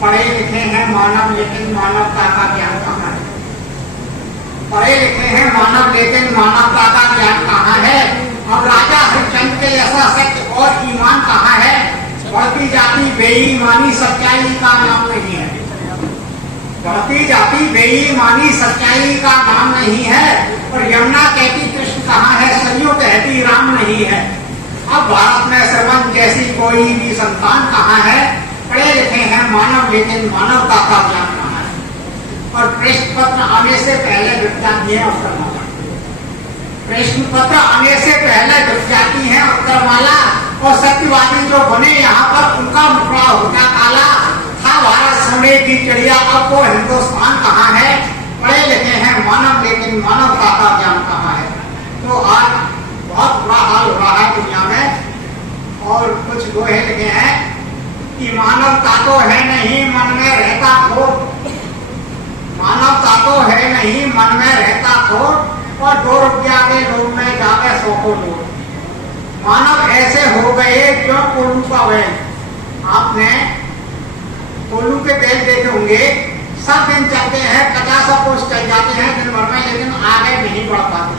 पढ़े लिखे हैं मानव, लेकिन मानवता का ज्ञान कहाँ है? पढ़े लिखे हैं मानव, लेकिन मानवता का ज्ञान कहाँ है? अब राजा हरिश्चंद्र के ऐसा सत्य और ईमान कहाँ है? बढ़ती जाती बेईमानी सच्चाई का नाम नहीं है। बढ़ती जाती बेईमानी सच्चाई का नाम नहीं है। और यमुना कहती कृष्ण कहाँ है, सरयू कहती राम नहीं है। अब भारत में श्रवण जैसी कोई भी संतान कहाँ है? पढ़े लिखे हैं मानव, लेकिन मानवता का ज्ञान कहाँ है? और प्रश्न पत्र आने से पहले घट जाती है उत्तरमाला। प्रश्न पत्र आने से पहले घट जाती है उत्तरमाला। और सत्यवादी जो बने यहाँ पर उनका मुखड़ा होता काला। था भारत सोने की चिड़िया, अब वो हिंदुस्तान कहाँ है? पढ़े लिखे हैं मानव, लेकिन मानवता का ज्ञान कहाँ है? तो आज बहुत बुरा हाल हो रहा है दुनिया में। और कुछ दोहे लिखे हैं कि मानवता तो है नहीं, मन में रहता खोट। मानवता तो है नहीं, मन में रहता खोट। और 2 रुपया के लोग में जाके 100 को नोट। मानव ऐसे हो गए क्यों कोल्हू का बैल। आपने कोल्हू के बैल देखे होंगे, सब दिन चलते हैं, 50 कोस चल जाते हैं दिन भर में, लेकिन आगे नहीं बढ़ पाते।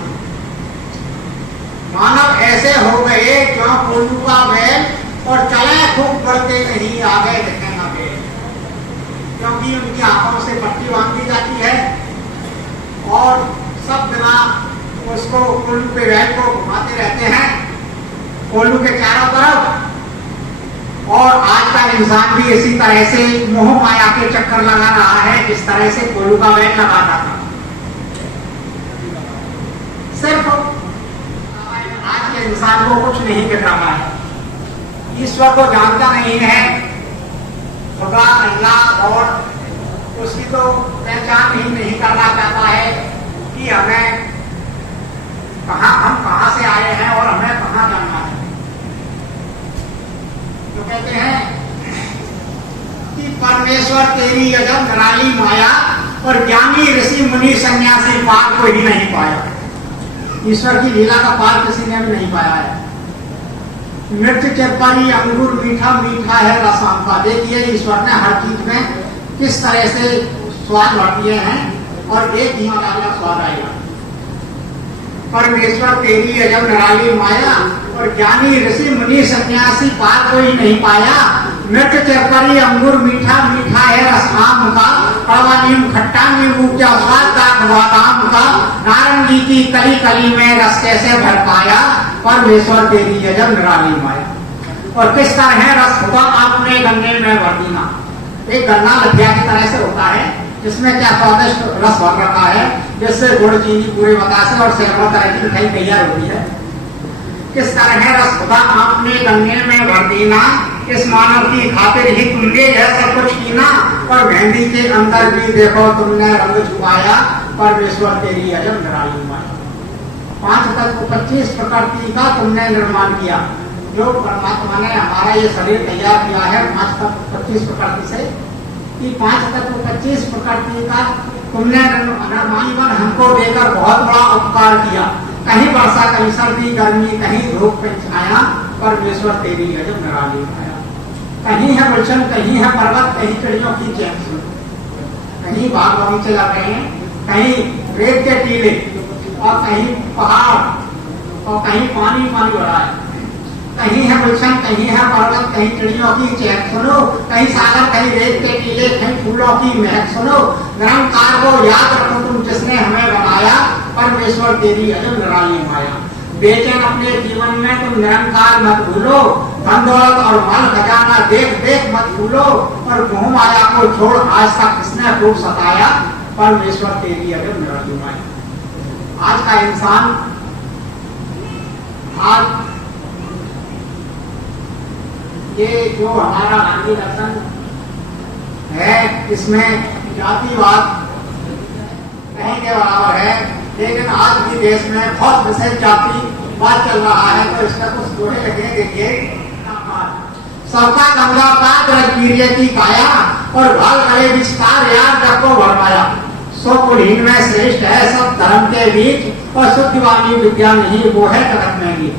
मानव ऐसे हो गए क्यों कोल्हू का बैल, और चले खूब बढ़ते नहीं, आगे दिखेगा बैल। क्योंकि उनकी आंखों से पट्टी बांध दी जाती है और सब दिना उसको कोल्हू के बैल को घुमाते रहते हैं कोल्हू के चारों तरफ। और आज का इंसान भी इसी तरह से मोह माया के चक्कर लगा रहा है जिस तरह से कोल्हू का बैल लगाता था। सिर्फ आज के इंसान को कुछ नहीं मिल रहा है, ईश्वर को जानता नहीं है। खुदा अल्लाह और उसकी तो पहचान ही नहीं करना चाहता है कि हमें हम कहां से आए हैं और हमें कहां जाना है। तो कहते हैं कि परमेश्वर तेरी अजब निराली माया, और ज्ञानी ऋषि मुनि सन्यासी पार कोई भी नहीं पाया। ईश्वर की लीला का पार किसी ने भी नहीं पाया है। मिर्च चरपारी अंगूर मीठा मीठा है रसाम का। देखिए ईश्वर ने हर चीज में किस तरह से स्वाद भर दिए हैं और एक ही स्वाद आएगा। परमेश्वर तेरी अजब निराली माया, और ज्ञानी ऋषि मुनि सन्यासी पार कोई नहीं पाया। मिर्च चरपरी अंगूर मीठा मीठा है रस आम का, कड़वा नीम खट्टा नींबू क्या स्वाद का बादाम का, नारंगी की कली कली में रस कैसे भर पाया। परमेश्वर तेरी अजब निराली माया। और किस तरह है रस होगा आपने गन्ने में भर दीना। एक गन्ना लठिया की तरह से होता है जिसमें क्या स्वादिष्ट रस भर रखा है, जिससे गुड़ चीनी पूरे बतासे और सैकड़ों तरह की मिठाई तैयार होती है। किस तरह है रस खुदा आपने गन्ने में भर दीना, इस मानव की खातिर ही तुमने यह सब कुछ कीना। और मेहंदी के अंदर भी देखो तुमने रंग छुपाया। परमेश्वर तेरी अजब निराली माया। 5 तत्व 25 प्रकृति का तुमने निर्माण किया। जो परमात्मा ने हमारा ये शरीर तैयार किया है 5 तत्व 25 प्रकृति से, कि 5 तत्व 25 प्रकृति का तुमने निर्माण हमको देकर बहुत बड़ा उपकार किया। कहीं वर्षा, कहीं सर्दी गर्मी, कहीं धूप, कहीं छाया। परमेश्वर तेरी अजब निराली माया। कहीं है गुलशन, कहीं है पर्वत, कहीं चिड़ियों की चहक सुन, कहीं बाग बगीचे लग रहे हैं, कहीं रेत के टीले, और कहीं पहाड़, और कहीं पानी पानी हो रहा है। कहीं है गुलशन, कहीं है पर्वत, कहीं चिड़ियों की चहक सुनो, कहीं सागर, कहीं रेत के टीले, कहीं फूलों की महक सुनो। निरंकार को याद रखो तुम जिसने हमें बनाया। परमेश्वर तेरी अजब निराली माया। बेचैन अपने जीवन में तुम निरंकार मत भूलो। धन दौलत और माल खजाना देख देख मत भूलो। और मोह माया को छोड़ आज तक किसने खूब सताया। परमेश्वर तेरी अजब निराली माया। आज का इंसान आज ये जो हमारा गांधी दर्शन है इसमें जातिवाद कहीं के बराबर है, लेकिन आज भी देश में बहुत विशेष जातिवाद चल रहा है। तो इसका कुछ दोहे लगे देखिए। सबका गंगा पात रजवीर्य की काया, और भाल करे विस्तार यार जब को भरमाया। सो कुलीन में श्रेष्ठ है सब धर्म के बीच, और शुद्धवाणी विद्या नहीं वो है कदम में भी।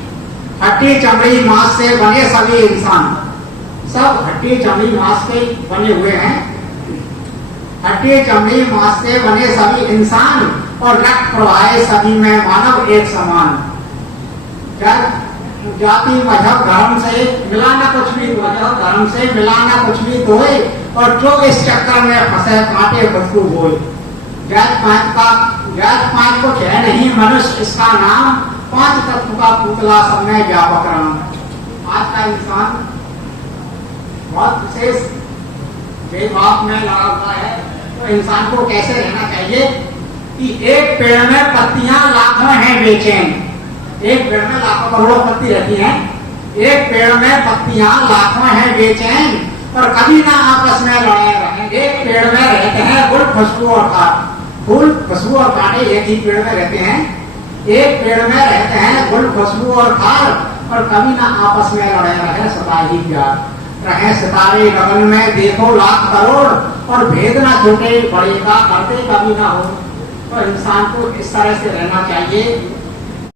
हड्डी चमड़ी मांस से बने सभी इंसान, सब हड्डी चमड़ी मांस के बने हुए हैं। हड्डी चमड़ी मांस से बने सभी इंसान और रक्त प्रवाह सभी में मानव एक समान। जाति मजहब धर्म से मिलाना कुछ भी, मजहब धर्म से मिलाना कुछ भी धोए, और जो इस चक्कर में फंसे कांटे बदबू बोए। जात पात को कह नहीं मनुष्य इसका नाम, पांच तत्व का पुतला सब में व्यापक राम। आज का इंसान बहुत विशेष भेदभाव में लगा हुआ है। तो इंसान को कैसे रहना चाहिए कि एक पेड़ में पत्तियां लाखों हैं बेचैन। एक पेड़ में लाखों करोड़ों पत्ती रहती हैं, एक पेड़ में पत्तियां लाखों हैं बेचैन, और कभी ना आपस में लड़ाई रहे। एक पेड़ में रहते हैं फूल खुशबू और खाद, फूल खुशबू और कांटे एक ही पेड़ में रहते हैं। एक पेड़ में रहते हैं फूल खुशबू और खाद, और कभी ना आपस में लड़ाई रहे, सदा ही प्यार रहे। सितारे गगन में देखो लाख करोड़, और भेद ना छोटे बड़े का करते कभी ना हो। तो इंसान को इस तरह से रहना चाहिए